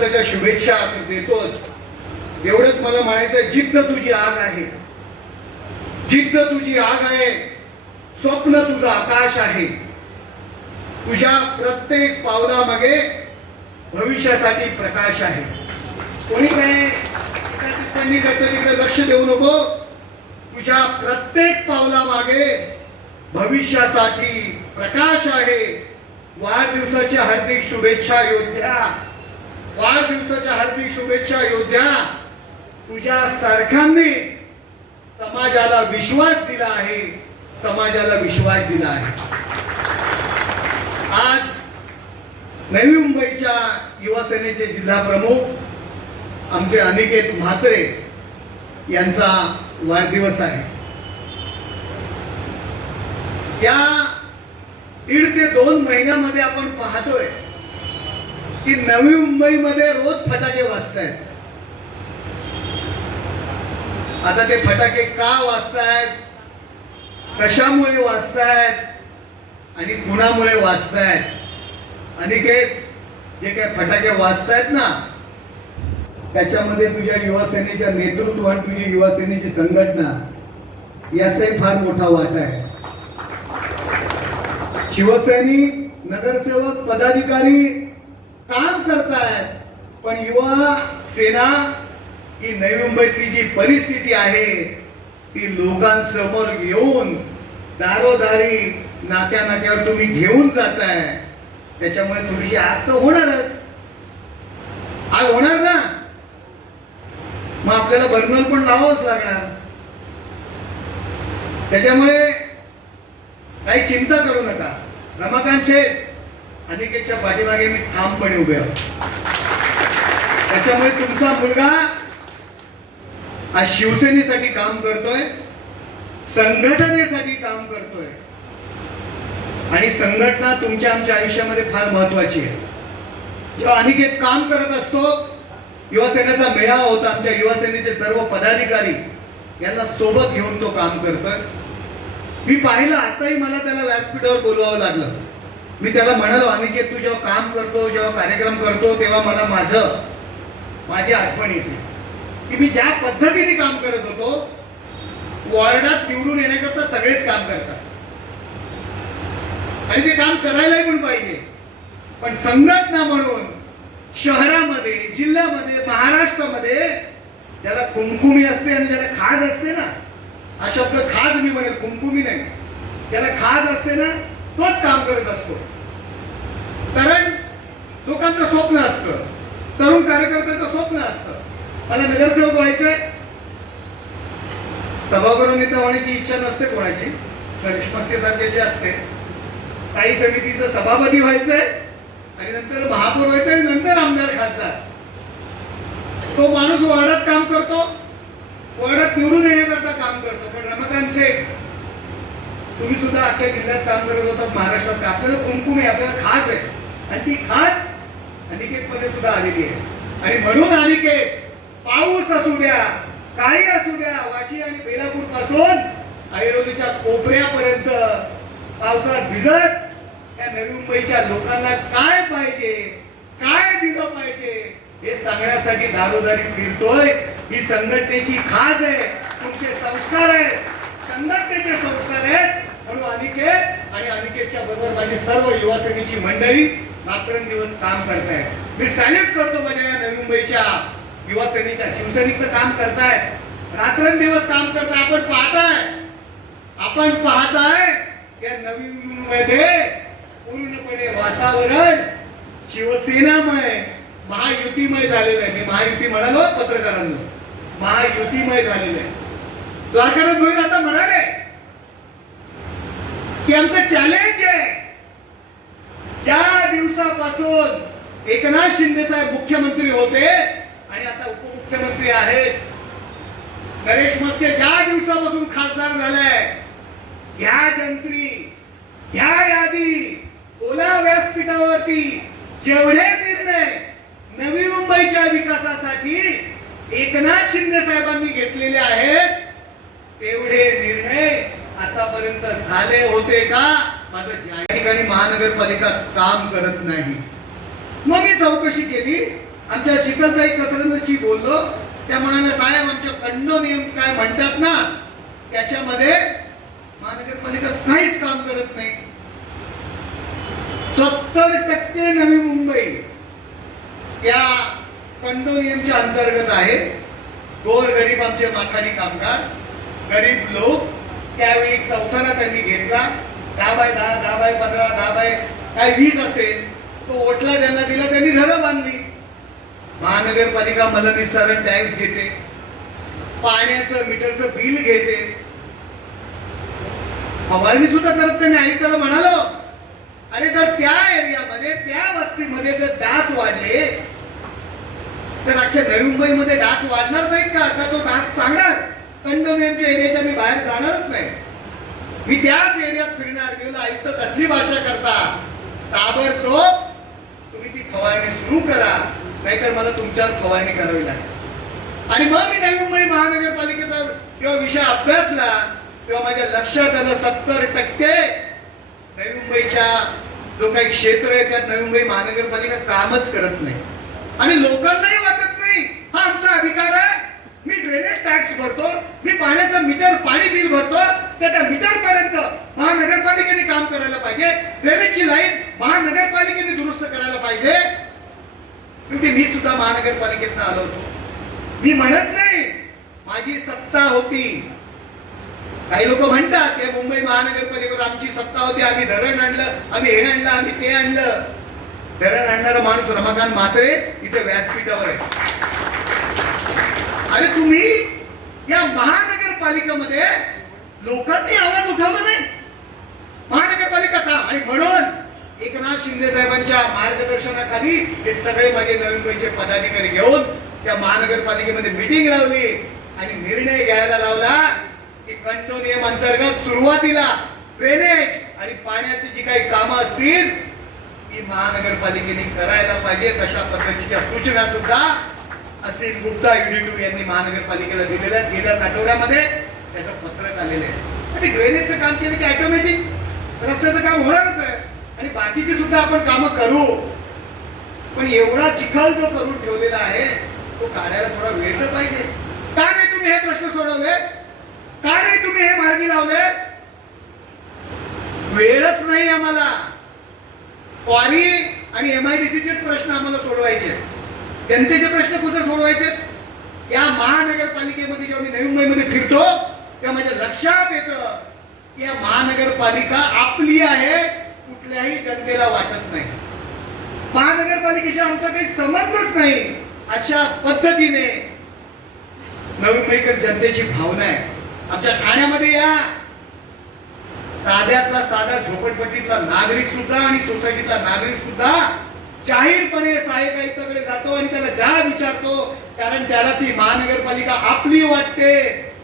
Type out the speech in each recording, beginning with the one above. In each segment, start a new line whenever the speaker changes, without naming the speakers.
वाढदिवसाच्या शुभेच्छा देतोच. एवढंच मला म्हणायचं जिद्द तुझी आग आहे. जिद्द तुझी आग आहे. स्वप्न तुझं आकाश आहे. तुझ्या प्रत्येक पावलामागे भविष्यासाठी प्रकाश आहे. कोणी काय त्यांनी करतं तिकडे लक्ष देऊ नको. तुझ्या प्रत्येक पावलामागे भविष्यासाठी प्रकाश आहे. वाढदिवसाच्या हार्दिक शुभेच्छा योद्ध्या. वाढदिवसाच्या हार्दिक शुभेच्छा योद्ध्या. तुझ्या सारख्यांनी समाजाला विश्वास दिला आहे. समाजाला विश्वास दिला आहे. आज नवी मुंबईच्या युवासेनेचे जिल्हा प्रमुख आमचे अनिकेत म्हात्रे यांचा वाढदिवस आहे. या दीड ते दोन महिन्यामध्ये आपण पाहतोय की नवी मुंबईमध्ये रोज फटाके वाजतायत. आता ते फटाके का वाजतायत? कशामुळे वाजतायत? आणि कुणामुळे वाजतायत? अनिकेत जे काय फटाके वाजतायत ना त्याच्यामध्ये तुझ्या युवासेनेच्या नेतृत्व आणि तुझी युवासेनेची संघटना याचाही फार मोठा वाटा आहे. शिवसैनिक नगरसेवक पदाधिकारी काम करतायत पण युवा सेना ही नवी मुंबईतली जी परिस्थिती आहे ती लोकांसमोर येऊन दारोदारी नाक्या नाक्यावर तुम्ही घेऊन जाताय. त्याच्यामुळे थोडीशी आग तर होणारच. आग होणार ना? मग आपल्याला बर्नल पण लावावंच लागणार. त्याच्यामुळे काही चिंता करू नका. रमाकांत शेठ अनिकेतच्या पाठीमागे मी ठामपणे उभे आहोत त्याच्यामुळे तुमचा मुलगा आज शिवसेनेसाठी काम करतोय संघटनेसाठी काम करतोय. आणि संघटना तुमच्या आमच्या आयुष्यामध्ये फार महत्वाची आहे. जेव्हा अनिकेत काम करत असतो युवासेनेचा मेळावा होता आमच्या युवासेनेचे सर्व पदाधिकारी यांना सोबत घेऊन तो काम करतोय. मी पाहिलं आताही मला त्याला व्यासपीठावर बोलवावं लागलं. मी त्याला म्हणालो अनिकेत तू जेव्हा काम करतो जेव्हा कार्यक्रम करतो तेव्हा मला माझं माझी आठवण येते. की मी ज्या पद्धतीने काम करत होतो वॉर्डात निवडून येण्याकरता सगळेच काम करतात. आणि ते काम करायलाही पण पाहिजे. पण संघटना म्हणून शहरामध्ये जिल्ह्यामध्ये महाराष्ट्रामध्ये त्याला कुमकुमी असते आणि ज्याला खाज असते ना हा शब्द खाज मी म्हणेल कुमकुमी नाही. त्याला खाज असते ना तोच काम करत असतो. कारण लोकांचं स्वप्न असतं. तरुण कार्यकर्त्याचं स्वप्न असतं. मला नगरसेवक व्हायचंय. सभागृह नेता होण्याची इच्छा नसते कोणाची. करिश्मस्के सारख्याची असते. काही समितीचं सभापती व्हायचंय. आणि नंतर महापौर व्हायचं आणि नंतर आमदार खासदार. तो माणूस वार्डात काम करतो. वार्डात निवडून येण्याकरता काम करतो. तुम्ही सुद्धा अख्ख्या जिल्ह्यात काम करत होतात महाराष्ट्रात आपल्याला कुमकुम आहे आपल्याला खास आहे. आणि ती खास अनिकेतमध्ये सुद्धा आलेली आहे. आणि म्हणून अनिकेत पाऊस असू द्या काही असू द्या वाशी आणि बेलापूरपासून ऐरोलीच्या कोपऱ्यापर्यंत पावसात भिजत त्या नवी मुंबईच्या लोकांना काय पाहिजे काय दिलं पाहिजे हे सांगण्यासाठी दारोदारी फिरतोय. ही संघटनेची खाज आहे. तुमचे संस्कार आहेत. संघटनेचे संस्कार आहेत. म्हणून अनिकेत आणि अनिकेतच्या बरोबर माझी सर्व युवा सेनेची मंडळी रात्रंदिवस काम करतायत. मी सॅल्यूट करतो माझ्या या नवी मुंबईच्या युवा सेनेच्या शिवसैनिक काम करतायत. रात्रंदिवस काम करताय आपण पाहताय. आपण पाहताय या नवी मुंबईमध्ये पूर्णपणे वातावरण शिवसेनामय महायुतीमय झालेलं आहे. मी महायुती म्हणालो पत्रकारांना. महायुतीमय झालेलं आहे. द्वारकानाथ भोईर आता म्हणाले की आमचं चॅलेंज आहे. त्या दिवसापासून एकनाथ शिंदे साहेब मुख्यमंत्री होते आणि आता उपमुख्यमंत्री आहेत. नरेश मस्के ज्या दिवसापासून खासदार झालाय ह्या जंत्री ह्या यादी ओला व्यासपीठावरती जेवढे निर्णय नवी मुंबईच्या विकासासाठी एकनाथ शिंदे साहेबांनी घेतलेले आहेत तेवढे निर्णय आतापर्यंत झाले होते का? माझं ज्या ठिकाणी महानगरपालिका काम करत नाही. मग मी चौकशी केली आमच्या शीतलताई कचरंदची बोललो. त्या म्हणाल्या साहेब आमच्या खंडो नियम काय म्हणतात ना त्याच्यामध्ये महानगरपालिका काहीच काम करत नाही. सत्तर टक्के नवी मुंबई या कंडो नियमच्या अंतर्गत आहे गोर गरीब आमचे माथाडी कामगार गरीब लोक त्यावेळी चौथाला त्यांनी घेतला. दहा बाय दहा दहा बाय पंधरा दहा बाय काय वीस असेल तो ओटला त्यांना दिला त्यांनी घरं बांधली. महानगरपालिका मलनिस्सारण टॅक्स घेते. पाण्याचं मीटरचं बिल घेते. फवारणी सुद्धा करत नाही आयुक्ताला म्हणालो अरे जर त्या एरियामध्ये त्या वस्तीमध्ये जर डास वाढले तर अख्ख्या नवी मुंबईमध्ये डास वाढणार नाहीत का? का तो डास सांगणार? कंडोनेमच्या एरियाच्या मी बाहेर जाणारच नाही. मी त्याच एरियात फिरणार मी आयुक्त कसली भाषा करता? ताबडतोब तुम्ही ती फवारणी सुरू करा नाहीतर मला तुमच्यावर फवारणी करावी लागेल. आणि मग मी नवी मुंबई महानगरपालिकेचा किंवा विषय अभ्यासला तेव्हा माझ्या लक्षात आलं सत्तर टक्के नवी मुंबईच्या जो काही क्षेत्र आहे त्यात नवी मुंबई महानगरपालिका कामच करत नाही. आणि लोकांनाही वाटत नाही हा आमचा अधिकार आहे मी ड्रेनेज टॅक्स भरतो मी मीटर पाणी बिल भरतो तर त्या मीटर पर्यंत महानगरपालिकेने काम करायला पाहिजे. ड्रेनेजची लाईन महानगरपालिकेने दुरुस्त करायला पाहिजे. शेवटी मी सुद्धा महानगरपालिकेतनं आलो होतो. मी म्हणत नाही माझी सत्ता होती. काही लोक म्हणतात की मुंबई महानगरपालिकेवर आमची सत्ता होती आम्ही धरण आणलं आम्ही हे आणलं आम्ही ते आणलं. धरण आणणारा माणूस रमाकांत म्हात्रे इथे व्यासपीठावर आहे. अरे तुम्ही या महानगर महानगरपालिकेमध्ये लोकांनी आवाज उठवला नाही. महानगरपालिका का आणि म्हणून एकनाथ शिंदे साहेबांच्या मार्गदर्शनाखाली हे सगळे माझे नवीन पैसे पदाधिकारी घेऊन त्या महानगरपालिकेमध्ये मिटिंग लावली. आणि निर्णय घ्यायला लावला की कंटो नियम अंतर्गत सुरुवातीला ड्रेनेज आणि पाण्याची जी काही कामं असतील ती महानगरपालिकेने करायला पाहिजे तशा पद्धतीच्या सूचना सुद्धा असे गुप्ता युनिटू यांनी महानगरपालिकेला दिलेल्या गेल्याच आठवड्यामध्ये त्याचं पत्रक आलेलं आहे. आणि ड्रेनेजचं काम केलं की ऑटोमॅटिक रस्त्याचं काम होणारच आहे. आणि बाकीची सुद्धा आपण कामं करू. पण एवढा चिखल जो करून ठेवलेला आहे तो काढायला थोडा वेळ तर पाहिजे. का नाही तुम्ही हे प्रश्न सोडवले? का नाही तुम्ही हे मार्गी लावले? वेळच नाही आम्हाला. क्वारी आणि एमआयडीसीचे प्रश्न आम्हाला सोडवायचे जनतेचे प्रश्न कुठे सोडवायचे? या महानगरपालिकेमध्ये जेव्हा मी नवी मुंबईमध्ये फिरतो तेव्हा माझ्या लक्षात येतं की या महानगरपालिका आपली आहे कुठल्याही जनतेला वाटत नाही. महानगरपालिकेशी आमचा काही संबंधच नाही. अशा पद्धतीने नवी मुंबईकर जनतेची भावना आहे. आमच्या ठाण्यामध्ये या. साध्यातला साधा झोपडपट्टीतला नागरिक सुद्धा आणि सोसायटीतला नागरिक सुद्धा जाहीरपणे सहाय्यक आयुक्ताकडे जातो आणि त्याला जा विचारतो. कारण त्याला ती महानगरपालिका आपली वाटते.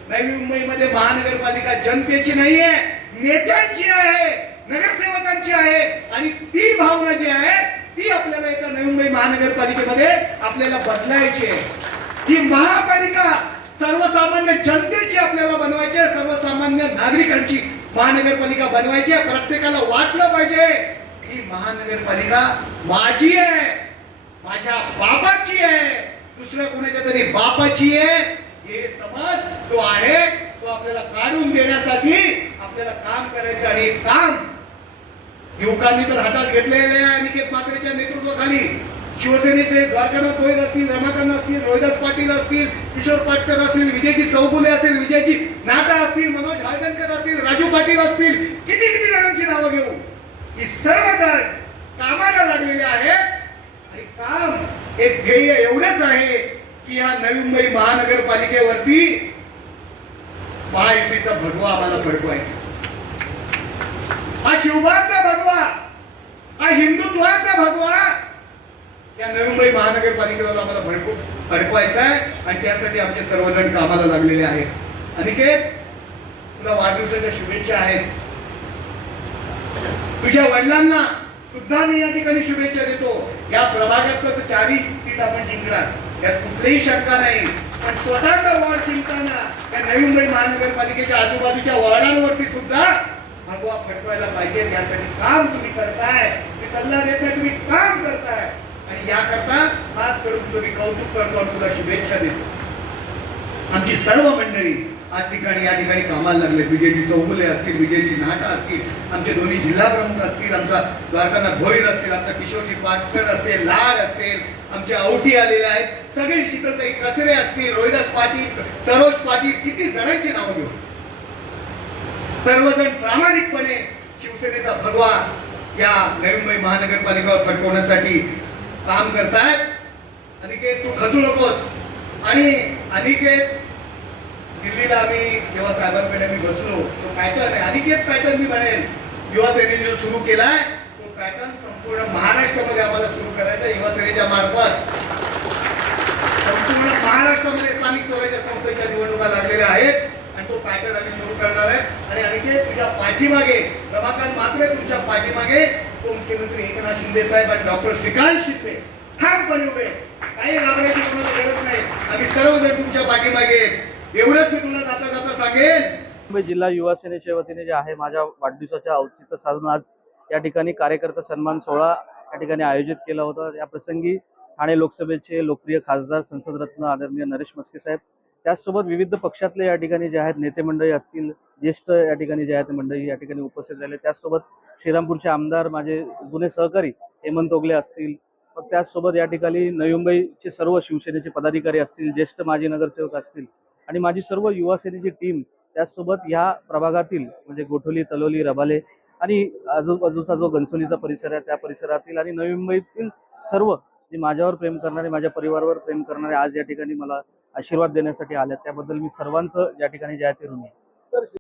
नवी मुंबईमध्ये महानगरपालिका जनतेची नाहीये नेत्यांची आहे नगरसेवकांची आहे आणि ती भावना जी आहे ती आपल्याला एका नवी मुंबई महानगरपालिकेमध्ये आपल्याला बदलायची आहे. ही महापालिका सर्वसामान्य जनतेची आपल्याला बनवायची आहे सर्वसामान्य नागरिकांची महानगरपालिका बनवायची आहे. प्रत्येकाला वाटलं पाहिजे. ही महानगरपालिका माझी आहे. माझ्या बापाची आहे. दुसऱ्या कोणाच्या तरी बापाची आहे. हे समज तो आहे तो आपल्याला काढून देण्यासाठी आपल्याला काम करायचं आणि काम युवकांनी तर हातात घेतलेले आहे अनिकेत मात्रेच्या नेतृत्वाखाली. शिवसेनेचे द्वारकानाथ गोयल असतील रमाकांत असतील रोहिदास पाटील असतील किशोर पाटकर असतील विजयजी चौगुले असेल विजयजी नाटा असतील मनोज हायदनकर असतील राजू पाटील असतील किती किती जणांची नावं घेऊ? ही सर्वजण कामाला लागलेले आहेत. आणि काम एक ध्येय एवढंच आहे की या नवी मुंबई महानगरपालिकेवरती महायुतीचा भगवा आम्हाला फडकवायचा हा शिवबाचा भगवा हा हिंदुत्वाचा भगवा या नवी मुंबई महानगरपालिकेला आम्हाला भडकू भडकवायचा आहे. आणि त्यासाठी आमचे सर्वजण कामाला लागलेले आहेत. अनिकेत तुला वाढदिवसाच्या शुभेच्छा आहेत. तुझ्या वडिलांना सुद्धा मी या ठिकाणी शुभेच्छा देतो. या प्रभागातलं चारही सीट आपण जिंकणार. यात कुठलीही शंका नाही. पण स्वतःचा वॉर्ड जिंकताना या नवी मुंबई महानगरपालिकेच्या आजूबाजूच्या वॉर्डांवरती सुद्धा भगवा फटवायला पाहिजे. यासाठी काम तुम्ही करताय. मी सल्ला देत नाही तुम्ही काम करताय. आणि याकरता खास करून तुम्ही कौतुक करतो आणि तुला शुभेच्छा देतो. आमची सर्व मंडळी आज ठिकाणी या ठिकाणी कामाला लागले. विजयजी चौगुले असतील विजयजी नाटा असतील आमचे दोन्ही जिल्हा प्रमुख असतील आमचा द्वारकानाथ भोईर असतील आमचा किशोरजी पाटकर असेल लाड असेल आमचे औटी आलेले आहेत. सगळे शिकलताई कचरे असतील रोहिदास पाटील सरोज पाटील किती जणांची नावं घेऊ? सर्वजण प्रामाणिकपणे शिवसेनेचा भगवा या नवी मुंबई महानगरपालिकेवर फटकवण्यासाठी काम करतायत. अनिकेत तू खचू नकोस. आणि अनिकेत दिल्लीला आम्ही जेव्हा साहेबांकडे आम्ही बसलो तो पॅटर्न आहे. अनिकेत पॅटर्न मी म्हणेल. युवा सेनेने जो सुरू केलाय तो पॅटर्न संपूर्ण महाराष्ट्रामध्ये आम्हाला सुरू करायचा युवा सेनेच्या मार्फत. संपूर्ण महाराष्ट्रामध्ये स्थानिक स्वराज्य संस्थेच्या निवडणुका लागलेल्या आहेत आणि तो पॅटर्न आम्ही सुरू करणार आहे. आणि आणखी तुझ्या पाठीमागे रमाकांत मात्र तुमच्या पाठीमागे तो मुख्यमंत्री एकनाथ शिंदे साहेब आणि डॉक्टर श्रीकांत शिंदे ठामपणे उभे काही घाबरायची गरज नाही. आम्ही सर्वजण तुमच्या पाठीमागे आहेत. एवढंच मी तुला जाता जाता सांगेन.
मुंबई जिल्हा युवा सेनेच्या वतीने जे आहे माझ्या वाढदिवसाच्या औचित्य साधून आज या ठिकाणी कार्यकर्ता सन्मान सोहळा या ठिकाणी आयोजित केला होता. या प्रसंगी ठाणे लोकसभेचे लोकप्रिय खासदार संसदरत्न आदरणीय नरेश मस्के साहेब त्याचसोबत विविध पक्षातले या ठिकाणी जे आहेत नेते मंडळी असतील ज्येष्ठ या ठिकाणी जे आहेत मंडळी या ठिकाणी उपस्थित झाले त्याचसोबत श्रीरामपूरचे आमदार माझे जुने सहकारी हेमंत ओगले असतील. मग त्याचसोबत या ठिकाणी नवी मुंबईचे सर्व शिवसेनेचे पदाधिकारी असतील ज्येष्ठ माजी नगरसेवक असतील आणि माझी सर्व युवासेनेची टीम त्याचसोबत ह्या प्रभागातील म्हणजे गोठोली तलोली रबाले आणि आजूबाजूचा जो घनसोलीचा परिसर आहे त्या परिसरातील आणि नवी मुंबईतील सर्व जे माझ्यावर प्रेम करणारे माझ्या परिवारावर प्रेम करणारे आज या ठिकाणी मला आशीर्वाद देण्यासाठी आल्या त्याबद्दल मी सर्वांचं या ठिकाणी जे ऋणी आहे.